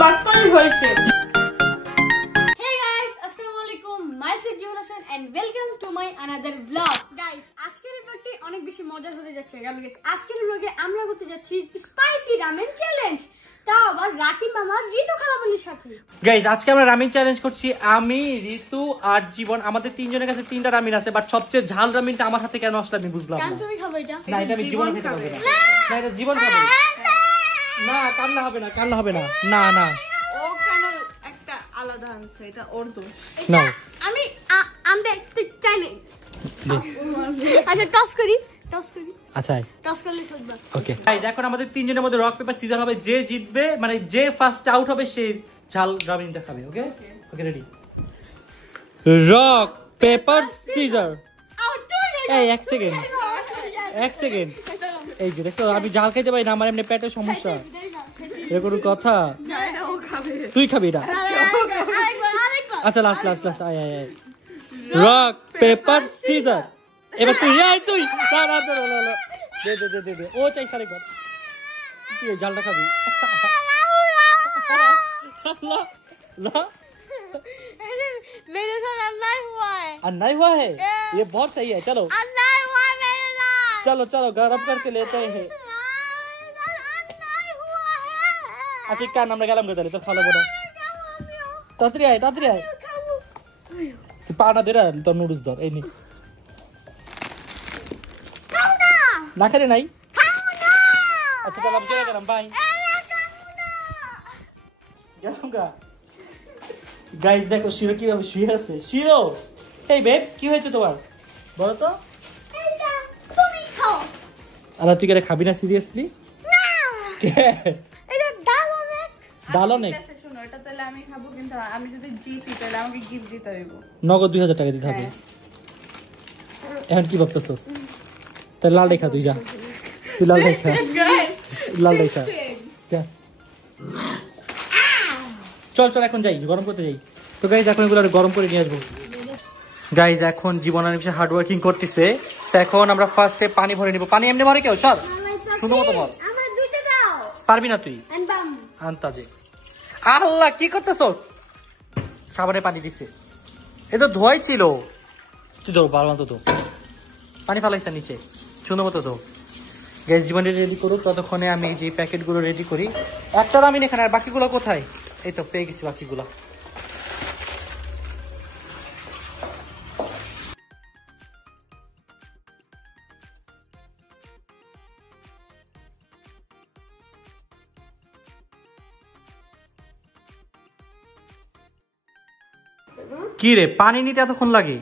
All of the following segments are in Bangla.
বাটপাড়ি হয়েছে। Hey guys, Assalamualaikum. Myself Jihun Hasan and welcome to my another vlog. Guys, আজকের ভিডিওটি অনেক বেশি মজার হতে যাচ্ছে। আজকের ব্লগে আমরা করতে যাচ্ছি স্পাইসি রামেন চ্যালেঞ্জ। তাও আবার রাকিব মামার ঋতু খালামণির সাথে। গাইস, আজকে আমরা রামেন চ্যালেঞ্জ করছি। আমি, ঋতু আর জীবন, আমাদের তিনজনের কাছে তিনটা রামেন আছে, বাট সবচেয়ে ঝাল রামেনটা আমার হাতে কেন আসলে আমি বুঝলাম না। কেন তুমি খাবে এটা? না, এটা আমি জীবনে খেতে পারবো না। না, এটা জীবন খাবে না। কান্না হবে না, কান্না হবে না। না না, ও কেন একটা আলাদা আনছে, এটা ওর দোষ না। আমি দেখতে চাই না। আচ্ছা টস করি। আচ্ছা টস করলে শুনবা। ওকে গাইস, এখন আমাদের তিনজনের মধ্যে রক পেপার সিজার হবে। যে জিতবে, মানে যে ফার্স্ট আউট হবে, সে ঝাল রামেনটা খাবে। ওকে ওকে, রেডি? Rock paper scissor. এই এক সেকেন্ড। এই যে দেখো, আমি ঝাল খাইতে পারি না, আমার এমনি পেটের সমস্যা। এর কোনো কথা? তুই খাবি না? আচ্ছা লাস্ট আয় রক পেপার সিজার। এবার তুই দে ও চাই সারে কর। তুই ঝালটা খাবি। मेरे साथ अन्याय हुआ है ये बहुत सही है। चलो चलो गरम करके लेते हैं। আচ্ছা কার নামটা গেলাম গো, তাহলে তো খাওয়াবো না। তাড়াতাড়ি আয় তুই পাটা ধরে তোর নুডলস ধর। এই নি, না খেলে নাই। আচ্ছা তাহলে আমি চলে গেলাম, বাই। গেলাম গা। গাইস দেখো শিরো কিভাবে শুয়ে আছে। শিরো, এই বেবস, কি হয়েছে তোমার বলো তো? তুমি খাও। আলা তুই কেন খাবি না সিরিয়াসলি? না, কে? এটা ডাল অনেক। শোনো, এটা তাহলে আমি খাবো, কিন্তু আমি যদি জিতি তাহলে আমাকে গিফট দিতে হইব। নগদ 2000 টাকা দিতে হবে। এখন কি ভাবতেছস? তাহলে লাল খা, তুই যা, তুই লাল খা। যা চল এখন যাই, গরম করতে যাই। তো গাইজ এখন এগুলো গরম করে নিয়ে আসবো। গাইজ এখন জীবন অনেক বেশি হার্ড ওয়ার্কিং করতেছে। এখন আমরা ফার্স্টে পানি ভরে নিব। পানি এমনি ভরে কেউ সর শুনো মতো ভর। আমার দুইটা দাও। পারবি না তুই? আনবাম আন্তাজে। আল্লাহ, কি করতেছস? সাবানে পানি দিছে, এ তো ধোয়াই ছিল। তুই ধো, বারো মতো ধো। পানি ফালাইছে নিচে, সুন্দর মতো ধো। গ্যাস জীবন রেডি করো, ততক্ষণে আমি এই যে প্যাকেটগুলো রেডি করি। একটা রামেন এখানে, আর বাকিগুলো কোথায়? এই তো পেয়ে গেছি বাকিগুলো। কি রে, পানি নিতে এতক্ষণ লাগে?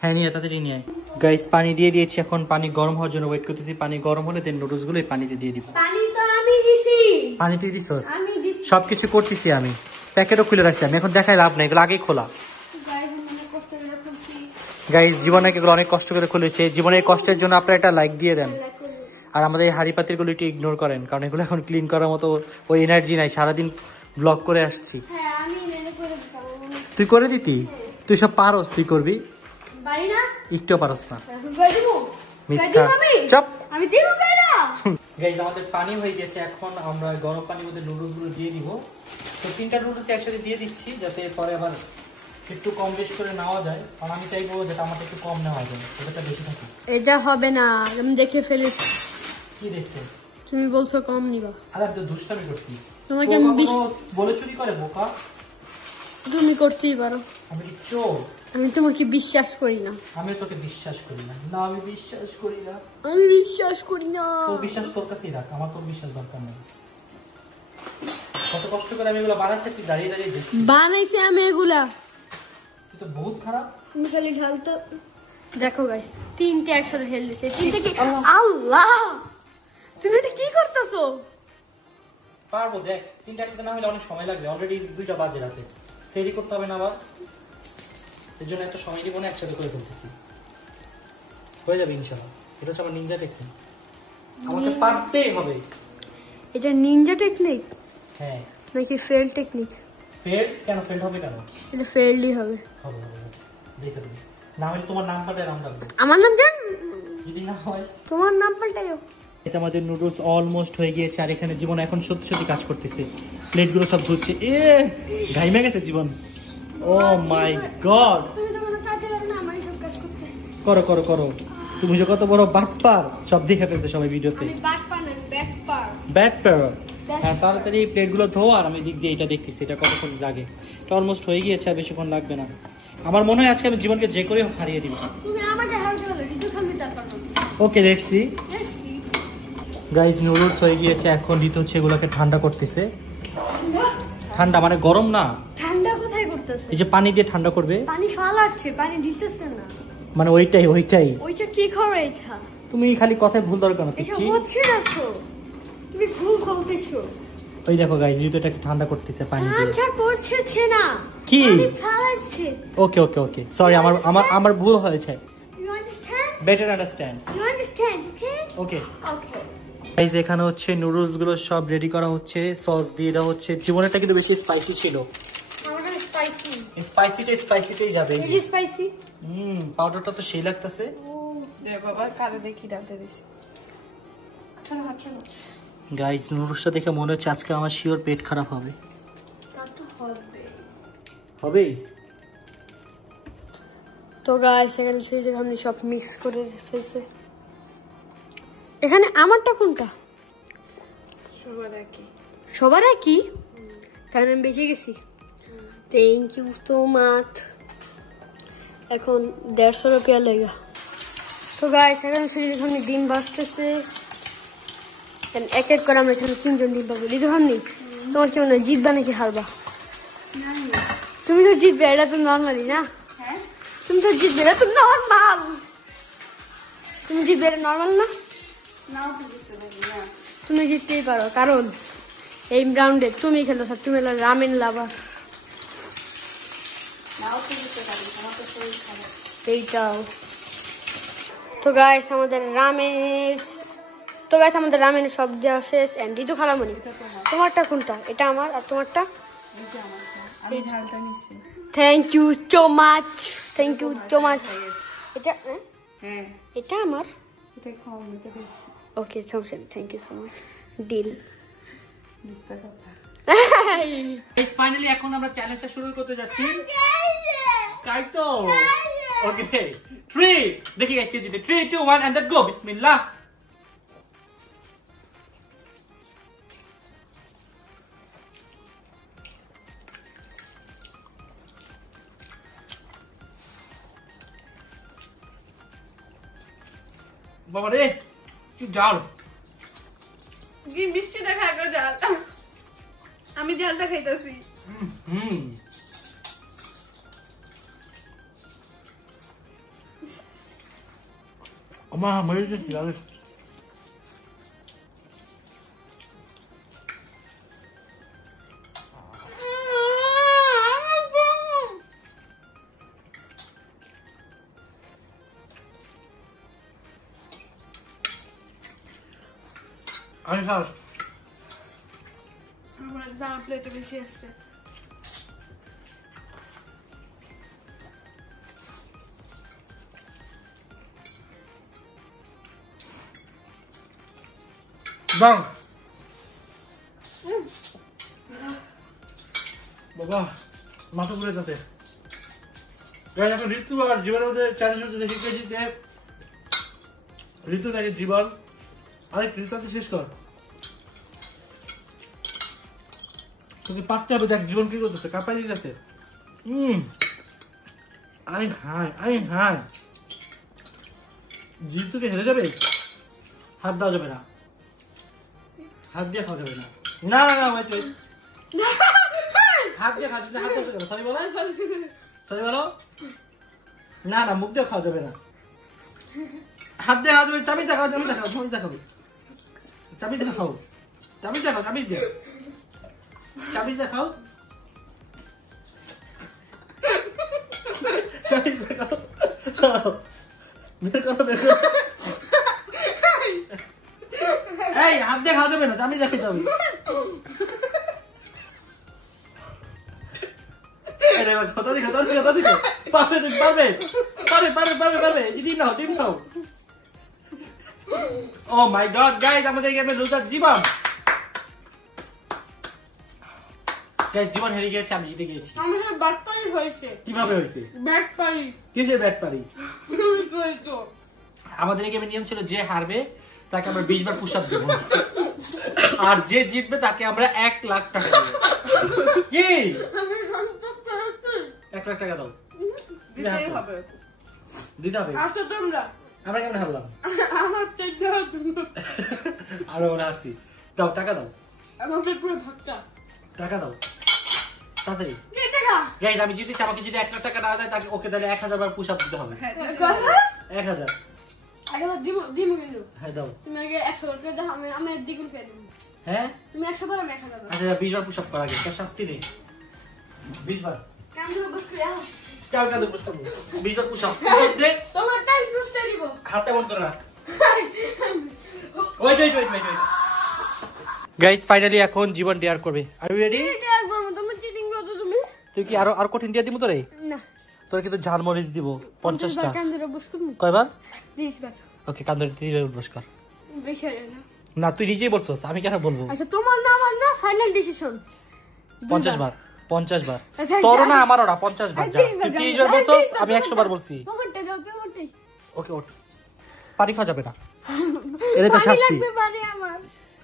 হ্যাঁ নিয়ে তাড়াতাড়ি নিয়ে আয়। গাইস পানি দিয়ে দিয়েছি, এখন পানি গরম হওয়ার জন্য ওয়েট করতেছি। পানি গরম হলে দেন নুডলস গুলো পানিতে দিয়ে দিব। পানি তো আমি দিছি। পানি তুই দিছস? আমি দিছি। সবকিছু করতেছি আমি, প্যাকেটও খুলে রাখছি আমি। এখন দেখাই লাভ নাই, এগুলো আগেই খোলা। গাইস জীবনে এগুলো অনেক কষ্ট করে খুলেছে। জীবনের কষ্টের জন্য আপনারা একটা লাইক দিয়ে দেন। আর আমাদের এই হাড়ি পাতির গুলো একটু ইগনোর করেন, কারণ এগুলো এখন ক্লিন করার মতো ওই এনার্জি নাই। সারাদিন ব্লগ করে আসছি। তুই করে দিতি? তুই সব পারস, তুই করবি? একটুও পারস না। মিথ্যা, চুপ। আমি দিব কইরা। গাইস আমাদের পানি হয়ে গেছে, এখন আমরা গরম পানির মধ্যে নুডলস গুলো দিয়ে দিব। তো তিনটা নুডলস একসাথে দিয়ে দিচ্ছি, যাতে পরে আবার একটু কম বেশি করে নেওয়া যায়। কারণ আমি চাইবো যেটা আমাদের একটু কম নেওয়া যায়, এটা বেশি থাকে। এটা হবে না, আমি দেখে ফেলেছি। কি দেখছিস? তুমি বলছো কম নিবা। আরে আমি তো দুষ্টামি করছি। তোমাকে আমি বলে চুরি করে বোকা? তুমি করতেই পারো। আমি কি চোর? আমি তোমাকে বিশ্বাস করি না। আমি তোকে বিশ্বাস করি না। না, আমি বিশ্বাস করি না। আমি বিশ্বাস করি না। তোর বিশ্বাস তোর কাছেই রাখ, আমার তোর বিশ্বাস দরকার নেই। কত কষ্ট করে আমি এগুলো বানাচ্ছি, তুই দাঁড়িয়ে দাঁড়িয়ে দেখছিস। বানাইছি আমি এগুলা। তুই তো বহুত খারাপ। তুমি খালি ঢাল তো। দেখো গাইস, তিনটে একসাথে ঢেল দিছে। তিনটে কি? আল্লাহ, তুমি এটা কি করতেছো? পারবো, দেখ। তিনটা একসাথে না হলে অনেক সময় লাগবে। অলরেডি 2টা বাজে রাতে, সেরি করতে হবে না আবার। এর জন্য এত সময় দিব না, একসাথে করে ফেলতেছি। হয়ে যাবে ইনশাআল্লাহ। এটা হচ্ছে আমার নিনজা টেকনিক, আমাকে পারতেই হবে। এটা নিনজা টেকনিক? হ্যাঁ। নাকি ফেল টেকনিক? ফেল কেন? ফেল হবে কেন? এটা ফেলই হবে। হবে। দেখে দেবে। না হলে তোমার নাম পাল্টে নাম রাখবো। আমার নাম জান? যদি না হয় তোমার নাম পাল্টাইও। আমাদের নুডলস অলমোস্ট হয়ে গিয়েছে আর এখানে জীবন এখন সত্যি সত্যি কাজ করতেছে প্লেটগুলো সব ধুচ্ছে ঘাইমে গেছে জীবন ও মাই গড তুমি তো কোনো কাজে লাগো না আমারই সব কাজ করতে। করো করো করো তুমি যে কত বড় বাটপার সব দেখে ফেলতে সবাই ভিডিওতে আমি বাটপার না ব্যাটপার। ব্যাটপার হ্যাঁ তাড়াতাড়ি প্লেটগুলো ধো আর আমি দিক দিয়ে এটা দেখতেছি এটা কতক্ষণ লাগে এটা অলমোস্ট হয়ে গিয়েছে আর বেশিক্ষণ লাগবে না আমার মনে হয় আজকে আমি জীবনকে যে করে হারিয়ে দিব তুমি আমাকে হেল্প করলে ঋতু খামি তারপর ওকে দেখছি দেখছি গাইস নুডলস হয়ে গিয়েছে এখন ঋতু হচ্ছে এগুলোকে ঠান্ডা করতেছে ঠান্ডা মানে গরম না ঠান্ডা কোথায় করতেছে এই যে পানি দিয়ে ঠান্ডা করবে পানি ফালাচ্ছে পানি দিতেছে না মানে ওইটাই ওইটা কি করে এটা তুমি খালি কথায় ভুল ধরো কেন এটা পিচ্ছি হচ্ছে না তো তুমি ভুল বলতেছো ওই দেখো গাইস ঋতু এটাকে ঠান্ডা করতেছে পানি দিয়ে আচ্ছা করছে না কি পানি ফালাচ্ছে ওকে ওকে ওকে সরি আমার ভুল হয়েছে you understand better understand you understand okay okay okay guys এখানে হচ্ছে নুডলস গুলো সব রেডি করা হচ্ছে সস দিয়ে দেওয়া হচ্ছে জীবনেরটা কিন্তু বেশি স্পাইসি ছিল আমাদের স্পাইসি স্পাইসিতেই যাবে এই যে। রিলি স্পাইসি পাউডারটা তো সেই লাগতেছে দে বাবা তাহলে দেখি ডালতে দিছি চলো চলো গাইস নুডলসটা দেখে মনে হচ্ছে আজকে আমার শিওর পেট খারাপ হবে তা তো হবে হবেই তো গাইস এখানে সেই যে আমি সব মিক্স করে ফেলছে এখানে আমারটা কোনটা সবার একই কারণ আমি বেঁচে গেছি থ্যাংক ইউ সো মাচ এখন 150 রুপিয়া লেগা তো গাইস এখানে সেই যে আমি ডিম ভাজতেছে এক এক করে আমরা এখানে 3জন ডিম পাবো রিজু হামনি তোমার কি মনে হয় জিতবা নাকি হারবা তুমি তো জিতবে এটা তো নর্মালি না তুমি তো জিতবে এটা তো নর্মাল তুমি জিতবে এটা নর্মাল না তুমি জিততেই পারো কারণ এই রাউন্ডে তুমি খেলো স্যার তুমি হলো রামেন লাভার এইটাও তো গাইস আমাদের রামেনের সব দেওয়া শেষ এন্ড ঋতু খালামণি তোমারটা কোনটা এটা আমার আর তোমারটা আমি ঝালটা নিচ্ছি থ্যাংক ইউ সো মাচ এটা হ্যাঁ এটা আমার এটা কম এটা বেশি ওকে সমস্যা থ্যাংক ইউ সো মাচ ডিল মিথ্যা কথা গাইস ফাইনালি এখন আমরা চ্যালেঞ্জটা শুরু করতে যাচ্ছি তাই তো ওকে 3 দেখি গাইস কে জিতে 3 2 1 এন্ড দ্যাট গো বিসমিল্লাহ বাবা রে কি জাল কি মিষ্টি দেখা গো জাল আমি জালটা খাইতাছি 엄마 뭐 해주지 나를 아니 사 আমার জাল প্লেটে বেশি আসছে bang বাবা মাথা ঘুরে যাচ্ছে গাইস এখন ঋতু আর জীবনের মধ্যে চ্যালেঞ্জ হচ্ছে দেখি কে জিতে ঋতু নাকি জীবন আরে ঋতুতে শেষ কর তোকে পারতে হবে দেখ জীবন কি করতেছে কাঁপাই দিয়ে যাচ্ছে আই হাই জিতুকে হেরে যাবে হাত দেওয়া যাবে না হাত দিয়ে খাওয়া যাবে না না না না ওয়েট ওয়েট হাত দিয়ে খাওয়া যাবে হাত দিয়ে খাওয়া সরি বলো সরি বলো না না মুখ দিয়ে খাওয়া যাবে না হাত দিয়ে খাওয়া যাবে চাবি দেখাও চাবি দেখাও চাবি দেখাও চাবি দেখাও চাবি দেখাও চাবি দিয়ে চাবি দেখাও চাবি দেখাও বের করো বের করো এই হাত দিয়ে খাওয়া যাবে না চাবি দেখে যাবি আরে বাবা কথা দেখো পারবে পারবে পারবে পারবে পারবে পারবে ডিম নাও ও মাই গড গাইস, আমাদের গেমে লুজার জীবন। গাইস জীবন হেরে গিয়েছে, আমি জিতে গিয়েছি। আমাদের ব্যাট পারি হয়েছে। কিভাবে হয়েছে? ব্যাট পারি কিসের ব্যাট পারি? হয়েছে। আমাদের এই গেমের নিয়ম ছিল যে হারবে তাকে আমরা 20 বার পুশ আপ দেবো, আর যে জিতবে তাকে আমরা 1 লাখ টাকা দেবো। কি আমি সন্তুষ্ট হচ্ছি। 1 লাখ টাকা দাও। দিতেই হবে। দিতে হবে। আসো তোমরা। আমরা কেমন হারলাম? আমার চেক দেওয়ার জন্য। আরো মনে আসছি। দাও টাকা দাও, আমাদের পুরো ভাগটা। টাকা দাও তাড়াতাড়ি। কে টাকা? গাইস আমি জিতেছি, আমাকে যদি 1 লাখ টাকা না দেয় তাকে ওকে তাহলে 1000 বার পুশ আপ দিতে হবে। হ্যাঁ, 1000। একবার দিমু কিন্তু হ্যাঁ দাও। তুমি আগে 100 বার করে দাও, আমি দ্বিগুণ করে দেবো। হ্যাঁ তুমি 100 বার, আমি 1000 বার। আচ্ছা 20 বার পুশ আপ করা গেছে, তার শাস্তি নেই। 20 বার কাম ধরে বস করে আহ। কার কাছে পুশ করব? 20 বার পুশ আপ দে। তোমার টাইস বুঝতে দিব। হাতে বন্ধ করে রাখ। ওয়েট। গাইস ফাইনালি এখন জীবন ডিয়ার করবে। Are you ready? এটা একবার তুমি চিটিং করছো তুমি। তুই কি আর কঠিন ডিয়ার দিব তোরে? না। তোর কিন্তু ঝালমরিচ দিব 50টা। কাম ধরে বস করব। কয়বার? 30 বার। ওকে কান্দরে 30 বার পুশ কর। বেশি হয় না। না তুই নিজেই বলছস, আমি কেন বলবো? আচ্ছা তোমার না আমার না, ফাইনাল ডিসিশন। 50 বার। 50 বার। আচ্ছা, তোর না যা। আমারও না, 50 বার যা। তুই 30 বার বলছস, আমি 100 বার বলছি। তোমারটা দাও, তোমারটাই। ওকে ওঠ। পানি খাওয়া যাবে না। এটাই তো শাস্তি। লাগবে পারে আমার।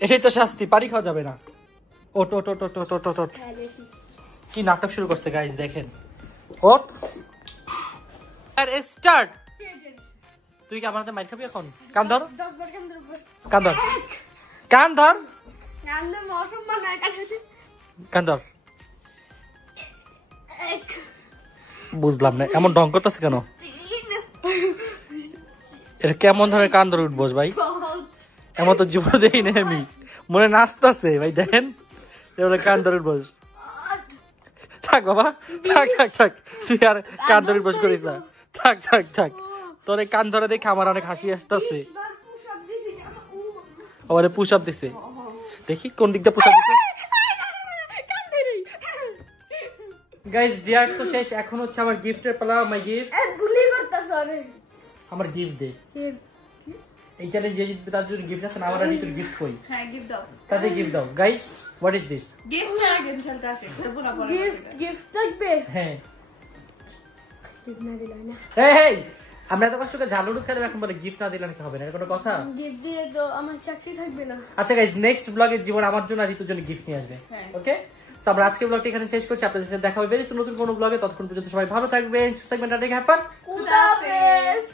এটাই তো শাস্তি, পানি খাওয়া যাবে না। ওঠ। হ্যাঁ দেখি। কি নাটক শুরু করছে গাইস দেখেন। ওঠ। আর স্টার্ট। তুই কি আমার হাতে মাইর খাবি এখন? কান ধর। 10 বার কাম ধরে বস। কান ধর। কান ধর। কাম ধরে মৌসুম বানায় কাছে। কান ধর। বুঝলাম না, এমন ঢং করতেছে কেন? এটা কেমন ধরনের কান ধরে উঠবস ভাই? এমন তো জীবন দেই না আমি। মনে নাচতেছে ভাই দেখেন। এবারে কান ধরে উঠবস। থাক বাবা, থাক। তুই আর কান ধরে উঠবস করিস না। থাক। তোর এই কান ধরে দেখে আমার অনেক হাসি আসতেছে। ওরে পুশ আপ দিছে। দেখি কোন দিকটা পুশ আপ দিছে। গাইস ডিয়ার তো শেষ, এখন হচ্ছে আমার গিফটের পালা। মাই গিফট। ভুলি করতেছ রে। আমার গিফট দে। এই চ্যালেঞ্জ যে জিতবে তার জন্য গিফট আছে না, আমার আর তোর গিফট কই? হ্যাঁ, গিফট দাও। তাদের গিফট দাও। Guys what is this? Gift না গেম খেলতে আসে। দেবো না পরে। গিফট থাকবে। হ্যাঁ গিফট না দিলে না। এই আমরা এত কষ্ট করে ঝালুডুস খেলে এখন বলে গিফট না দিলে নাকি হবে না, এর কোনো কথা? গিফট দিয়ে তো আমার চাকরি থাকবে না। আচ্ছা গাইস নেক্সট ব্লগে জীবন আমার জন্য আর ঋতুর জন্য গিফট নিয়ে আসবে। হ্যাঁ। ওকে সো আমরা আজকে ব্লগটা এখানে শেষ করছি। আপনাদের সাথে দেখা হবে ভেরি সুন নতুন কোনো ব্লগে। ততক্ষণ পর্যন্ত সবাই ভালো থাকবেন, সুস্থ থাকবেন, টাটা, হ্যাভ ফান। খুদা হাফেজ।